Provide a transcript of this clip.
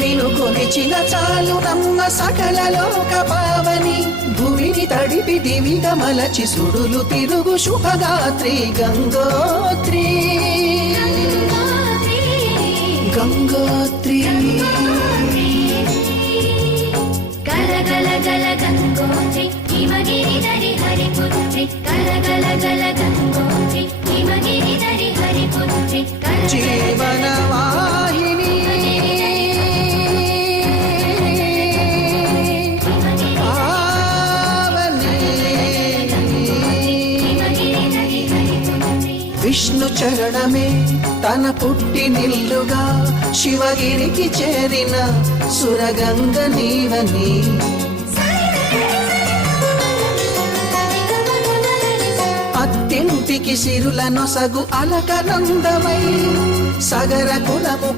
నిన్ను కొలిచిన చాలు నమ్మ సకల లోక పావని. భూమిని తడిపి దివిగా మలచి సుడులు తిరుగు శుభగాత్రి గంగోత్రి. గంగోత్రి. గల గల గల గంగోత్రి హిమగిరి దరి హరిపుత్రి. గల గల గల గంగోత్రి హిమగిరి దరి హరిపుత్రి. గల గల జీవన విష్ణు చరణమే తన పుట్టి నిల్లుగా శివగిరికి చేరిన సురగంగ నీవని. అత్తింటికి సిరుల నొసగు అలకనందమై సగర కులము